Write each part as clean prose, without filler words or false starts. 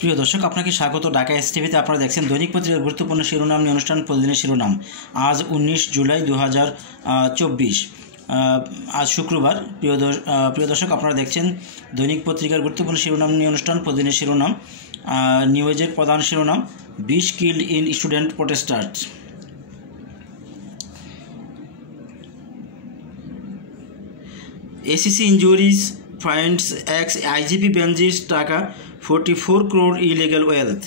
প্রিয় দর্শক, আপনাকে স্বাগত ঢাকা এসটিভিতে। আপনারা দেখছেন দৈনিক পত্রিকার গুরুত্বপূর্ণ শিরোনাম নিয়ে অনুষ্ঠান প্রতিদিনের শিরোনাম। আজ 19 জুলাই 2024, আজ শুক্রবার। প্রিয় দর্শক, আপনারা দেখছেন দৈনিক পত্রিকার গুরুত্বপূর্ণ শিরোনাম নিয়ে অনুষ্ঠান প্রতিদিনের শিরোনাম। নিউজের প্রধান শিরোনাম: 20 killed in student protesters. ACC injuries finds ex-IGP Benazir's Taka 44 crore illegal wealth.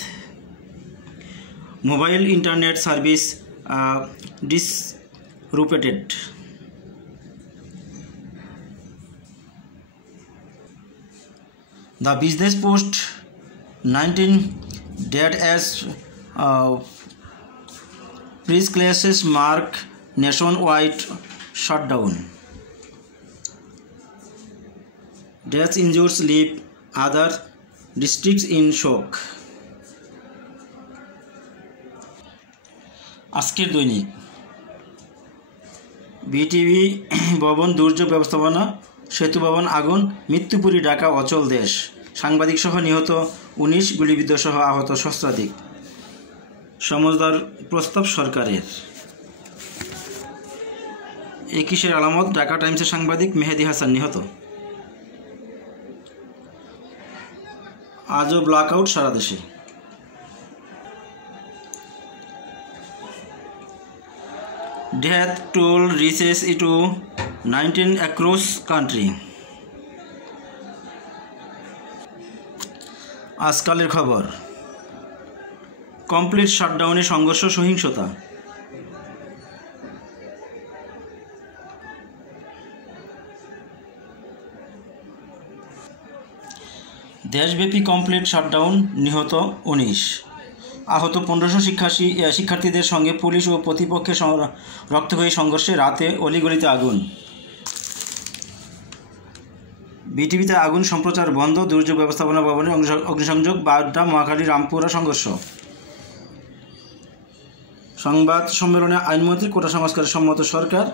Mobile internet service disrupted. The Business Post: 19 dead as press clashes mark nationwide shutdown. Death injuries leave other districts in shock. আজকের দৈনিক: বিটিভি ভবন দুর্যোগ ব্যবস্থাপনা, সেতু ভবন আগুন, মৃত্যুপুরী ঢাকা অচল দেশ, সাংবাদিক সহ নিহত 19, গুলিবিদ্ধ সহ আহত সহস্রাধিক, সমঝদার প্রস্তাব সরকারের। 21-এর আলামত, ঢাকা টাইমসের সাংবাদিক মেহেদী হাসান নিহত। আজও ব্ল্যাকআউট সারা দেশে। Death toll reaches to 19 across country. আজকালের খবর: কমপ্লিট শাটডাউনে সংঘর্ষ, সহিংসতা। দেশব্যাপী কমপ্লিট শাটডাউন, নিহত 19, আহত 1500 শিক্ষার্থীদের সঙ্গে পুলিশ ও প্রতিপক্ষের রক্তক্ষয়ী সংঘর্ষে রাতে অলিগলিতে আগুন। বিটিভিতে আগুন সম্প্রচার বন্ধ, দুর্যোগ ব্যবস্থাপনা ভবনে অগ্নিসংযোগ, বাড্ডা, মহাখালী, রামপুরা সংঘর্ষ। সংবাদ সম্মেলনে আইনমন্ত্রী: কোটা সংস্কারে সম্মত সরকার,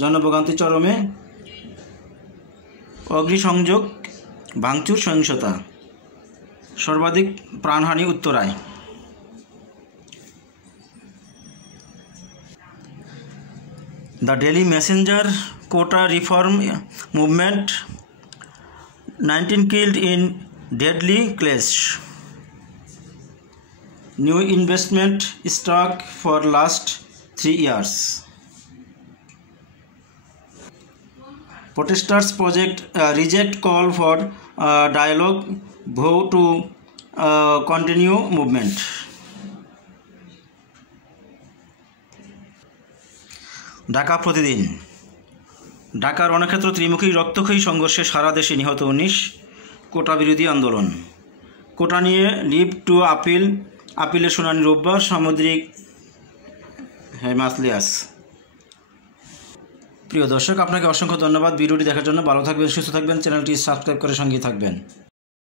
জনভোগান্তি চরমে, অগ্নিসংযোগ, ভাঙচুর, সহিংসতা, সর্বাধিক প্রাণহানি উত্তরায়। The Daily Messenger: quota reform movement, 19 killed in deadly clash. New investment struck for last 3 years. Protesters project reject call for dialogue, vow to continue movement. Dhaka প্রতিদিন: ঢাকার রণক্ষেত্র ত্রিমুখী রক্তক্ষয়ী সংঘর্ষে সারা দেশে নিহত 19, কোটা বিরোধী আন্দোলন। কোটা নিয়ে লিভ টু আপিলের শুনানি রোববার। সামুদ্রিক হেমাসলিয়াস। প্রিয় দর্শক, আপনাকে অসংখ্য ধন্যবাদ ভিডিওটি দেখার জন্য। ভালো থাকবেন, সুস্থ থাকবেন, চ্যানেলটি সাবস্ক্রাইব করে সঙ্গে থাকবেন।